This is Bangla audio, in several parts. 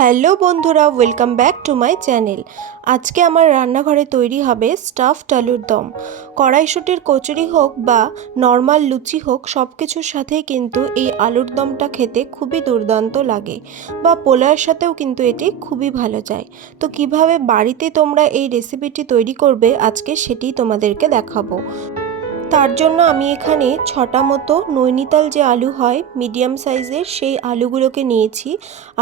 হ্যালো বন্ধুরা, welcome back to my channel. আজকে আমার রান্নাঘরে তৈরি হবে স্টাফড আলুর দম। কড়াইশুঁটির কচুরি হোক বা নর্মাল লুচি হোক, সব কিছুর সাথেই কিন্তু এই আলুর দমটা খেতে খুবই দুর্দান্ত লাগে, বা পোলাওয়ের সাথেও কিন্তু এটি খুবই ভালো যায়। তো কিভাবে বাড়িতে তোমরা এই রেসিপিটি তৈরি করবে আজকে সেটিই তোমাদেরকে দেখাবো। তার জন্য আমি এখানে 6টা মতো নৈনিতাল যে আলু হয় মিডিয়াম সাইজের, সেই আলুগুলোকে নিয়েছি।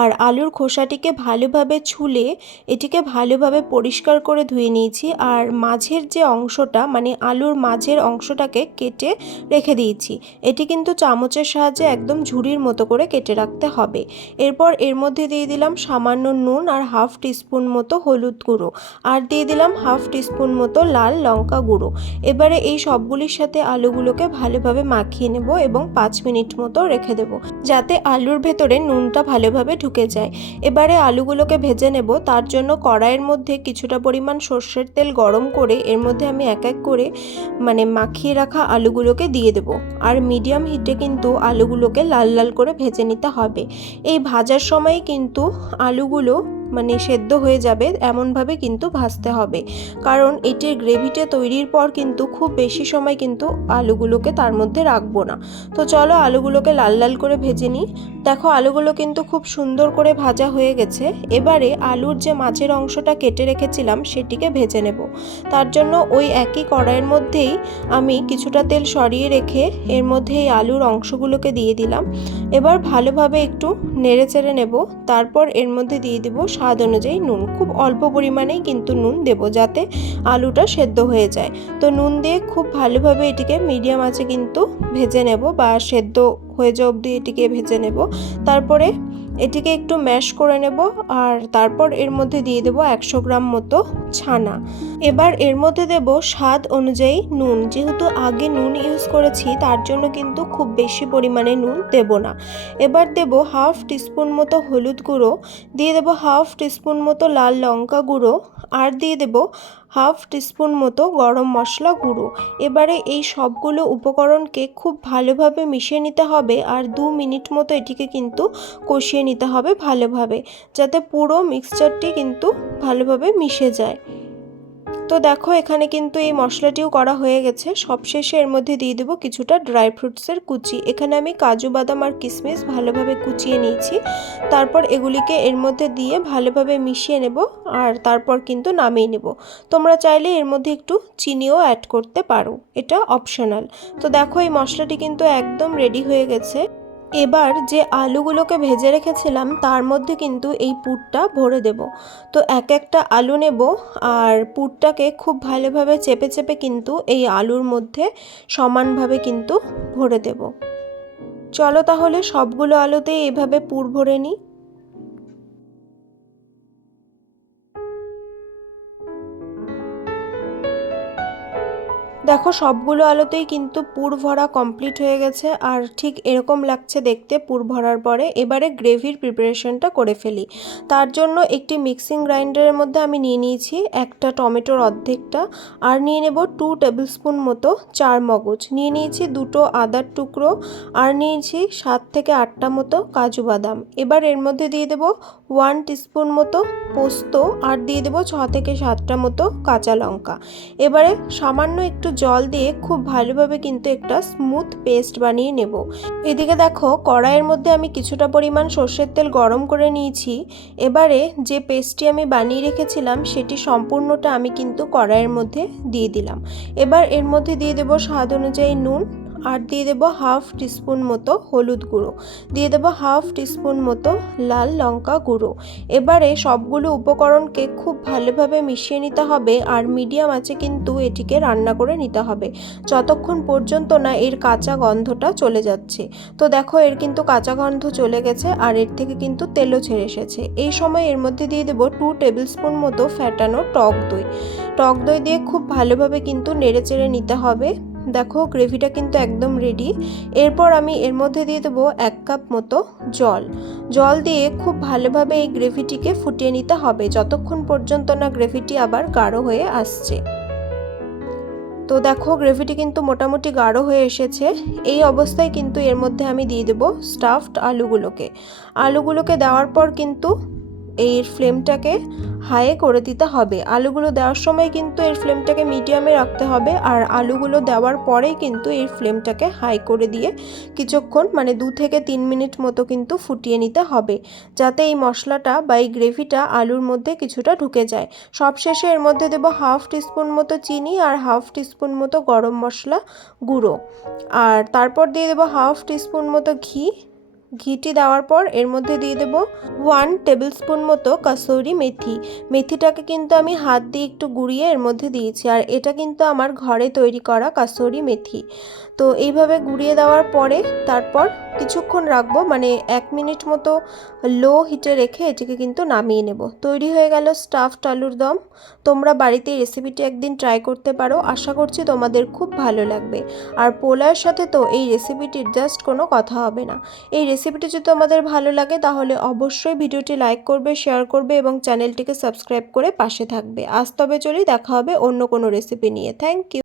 আর আলুর খোসাটিকে ভালোভাবে ছুলে এটিকে ভালোভাবে পরিষ্কার করে ধুয়ে নিয়েছি। আর মাঝের যে অংশটা, মানে আলুর মাঝের অংশটাকে কেটে রেখে দিয়েছি। এটি কিন্তু চামচের সাহায্যে একদম ঝুড়ির মতো করে কেটে রাখতে হবে। এরপর এর মধ্যে দিয়ে দিলাম সামান্য নুন আর হাফ টিস্পুন মতো হলুদ গুঁড়ো, আর দিয়ে দিলাম হাফ টিস্পুন মতো লাল লঙ্কা গুঁড়ো। এবারে এই সবগুলির সাথে আলুগুলোকে ভালোভাবে মাখিয়ে নেব এবং 5 মিনিট মতো রেখে দেব, যাতে আলুর ভেতরে নুনটা ভালোভাবে ঢুকে যায়। এবারে আলুগুলোকে ভেজে নেব। তার জন্য কড়াইয়ের মধ্যে কিছুটা পরিমাণ সর্ষের তেল গরম করে এর মধ্যে আমি এক এক করে মাখিয়ে রাখা আলুগুলোকে দিয়ে দেব। আর মিডিয়াম হিটে কিন্তু আলুগুলোকে লাল লাল করে ভেজে নিতে হবে। এই ভাজার সময় কিন্তু আলুগুলো সেদ্ধ হয়ে যাবে এমনভাবে কিন্তু ভাজতে হবে, কারণ এটির গ্রেভিটা তৈরির পর কিন্তু খুব বেশি সময় কিন্তু আলুগুলোকে তার মধ্যে রাখবো না। তো চলো আলুগুলোকে লাল লাল করে ভেজে নিই। দেখো আলুগুলো কিন্তু খুব সুন্দর করে ভাজা হয়ে গেছে। এবারে আলুর যে মাঝের অংশটা কেটে রেখেছিলাম সেটিকে ভেজে নেব। তার জন্য ওই একই কড়াইয়ের মধ্যেই আমি কিছুটা তেল সরিয়ে রেখে এর মধ্যে এই আলুর অংশগুলোকে দিয়ে দিলাম। এবার ভালোভাবে একটু নেড়ে চেড়ে নেব। তারপর এর মধ্যে দিয়ে দেব স্বাদ অনুযায়ী নুন। খুব অল্প পরিমাণেই কিন্তু নুন দেব, যাতে আলুটা সেদ্ধ হয়ে যায়। তো নুন দিয়ে খুব ভালোভাবে এটিকে মিডিয়াম আঁচে কিন্তু ভেজে নেব, বা সেদ্ধ হয়ে যাওয়া অবধি এটিকে ভেজে নেব। তারপরে এটিকে একটু ম্যাশ করে নেব। আর তারপর এর মধ্যে দিয়ে দেব 100 গ্রাম মতো ছানা। এবার এর মধ্যে দেব স্বাদ অনুযায়ী নুন। যেহেতু আগে নুন ইউজ করেছি, তার জন্য কিন্তু খুব বেশি পরিমাণে নুন দেব না। এবার দেব হাফ টিস্পুন মতো হলুদ গুঁড়ো, দিয়ে দেব হাফ টিস্পুন মতো লাল লঙ্কা গুঁড়ো, আর দিয়ে দেব হাফ টিস্পুন মতো গরম মশলা গুঁড়ো। এবারে এই সবগুলো উপকরণকে খুব ভালোভাবে মিশিয়ে নিতে হবে। আর 2 মিনিট মতো এটিকে কিন্তু কষিয়ে নিতে হবে ভালোভাবে, যাতে পুরো মিক্সচারটি কিন্তু ভালোভাবে মিশে যায়। তো দেখো এখানে কিন্তু এই মশলাটিও করা হয়ে গেছে। সবশেষে এর মধ্যে দিয়ে দেবো কিছুটা ড্রাই ফ্রুটসের কুচি। এখানে আমি কাজু বাদাম আর কিশমিশ ভালোভাবে কুচিয়ে নিয়েছি। তারপর এগুলিকে এর মধ্যে দিয়ে ভালোভাবে মিশিয়ে নেব। আর তারপর কিন্তু নামিয়ে নেব। তোমরা চাইলে এর মধ্যে একটু চিনিও অ্যাড করতে পারো, এটা অপশনাল। তো দেখো এই মশলাটি কিন্তু একদম রেডি হয়ে গেছে। এবার যে আলুগুলোকে ভেজে রেখেছিলাম তার মধ্যে কিন্তু এই পুরটা ভরে দেব। তো এক একটা আলু নেব, আর পুরটাকে খুব ভালোভাবে চেপে চেপে কিন্তু এই আলুর মধ্যে সমানভাবে কিন্তু ভরে দেব। চলো তাহলে সবগুলো আলুতেই এভাবে পুর ভরে নিই। দেখো সবগুলো আলুতেই কিন্তু পুর ভরা কমপ্লিট হয়ে গেছে, আর ঠিক এরকম লাগছে দেখতে পুর ভরার পরে। এবারে গ্রেভির প্রিপারেশনটা করে ফেলি। তার জন্য একটি মিক্সিং গ্রাইন্ডারের মধ্যে আমি নিয়ে নিয়েছি একটা টমেটোর অর্ধেকটা, আর নিয়ে নেব 2 টেবিলস্পুন মতো চার মগজ, নিয়ে নিয়েছি 2টো আদার টুকরো, আর নিয়েছি 7 থেকে 8টা মতো কাজু বাদাম। এবার এর মধ্যে দিয়ে দেব 1 টিস্পুন মতো পোস্ত, আর দিয়ে দেব 6 থেকে 7টা মতো কাঁচা লঙ্কা। এবারে সামান্য একটু জল দিয়ে খুব ভালোভাবে কিন্তু একটা স্মুথ পেস্ট বানিয়ে নেব। এদিকে দেখো কড়াইয়ের মধ্যে আমি কিছুটা পরিমাণ সর্ষের তেল গরম করে নিয়েছি। এবারে যে পেস্টটি আমি বানিয়ে রেখেছিলাম সেটি সম্পূর্ণটা আমি কিন্তু কড়াইয়ের মধ্যে দিয়ে দিলাম। এবার এর মধ্যে দিয়ে দেব স্বাদ অনুযায়ী নুন, আর দিয়ে দেব হাফ টিস্পুন মতো হলুদ গুঁড়ো, দিয়ে দেব হাফ টিস্পুন মতো লাল লঙ্কা গুঁড়ো। এবারে সবগুলো উপকরণকে খুব ভালোভাবে মিশিয়ে নিতে হবে। আর মিডিয়াম আঁচে কিন্তু এটিকে রান্না করে নিতে হবে, যতক্ষণ পর্যন্ত না এর কাঁচা গন্ধটা চলে যাচ্ছে। তো দেখো এর কিন্তু কাঁচা গন্ধ চলে গেছে, আর এর থেকে কিন্তু তেলও ছেড়ে এসেছে। এই সময় এর মধ্যে দিয়ে দেব 2 টেবিলস্পুন মতো ফ্যাটানো টক দই। টক দই দিয়ে খুব ভালোভাবে কিন্তু নেড়ে চেড়ে নিতে হবে। দেখো গ্রেভিটা কিন্তু একদম রেডি। এরপর আমি এর মধ্যে দিয়ে দেবো 1 কাপ মতো জল দিয়ে খুব ভালোভাবে এই গ্রেভিটিকে ফুটিয়ে নিতে হবে, যতক্ষণ পর্যন্ত না গ্রেভিটি আবার গাঢ় হয়ে আসছে। তো দেখো গ্রেভিটি কিন্তু মোটামুটি গাঢ় হয়ে এসেছে। এই অবস্থায় কিন্তু এর মধ্যে আমি দিয়ে দেবো স্টাফড আলুগুলোকে দেওয়ার পর কিন্তু এর ফ্লেমটাকে হাইয়ে করে দিতে হবে। আলুগুলো দেওয়ার সময় কিন্তু এর ফ্লেমটাকে মিডিয়ামে রাখতে হবে, আর আলুগুলো দেওয়ার পরেই কিন্তু এর ফ্লেমটাকে হাই করে দিয়ে কিছুক্ষণ মানে 2 থেকে 3 মিনিট মতো কিন্তু ফুটিয়ে নিতে হবে, যাতে এই মশলাটা বা এই গ্রেভিটা আলুর মধ্যে কিছুটা ঢুকে যায়। সবশেষে এর মধ্যে দেব হাফ টিস্পুন মতো চিনি আর হাফ টিস্পুন মতো গরম মশলা গুঁড়ো, আর তারপর দিয়ে দেব হাফ টিস্পুন মতো ঘি। ঘিটি দেওয়ার পর এর মধ্যে দিয়ে দেব 1 টেবিল স্পুন মতো কাসুরি মেথি। মেথিটাকে কিন্তু আমি হাত দিয়ে একটু গুঁড়িয়ে এর মধ্যে দিয়েছি, আর এটা কিন্তু আমার ঘরে তৈরি করা কাসুরি মেথি। তো এইভাবে গুঁড়িয়ে দেওয়ার পরে তারপর কিছুক্ষণ রাখবো, মানে 1 মিনিট মতো লো হিটে রেখে এটিকে কিন্তু নামিয়ে নেব। তৈরি হয়ে গেল স্টাফড আলুর দম। তোমরা বাড়িতে এই রেসিপিটি একদিন ট্রাই করতে পারো, আশা করছি তোমাদের খুব ভালো লাগবে। আর পোলাওয়ের সাথে তো এই রেসিপিটির জাস্ট কোনো কথা হবে না। এই রেসিপিটি যদি তোমাদের ভালো লাগে তাহলে অবশ্যই ভিডিওটি লাইক করবে, শেয়ার করবে এবং চ্যানেলটিকে সাবস্ক্রাইব করে পাশে থাকবে। আজ তবে চলি, দেখা হবে অন্য কোনো রেসিপি নিয়ে। Thank you.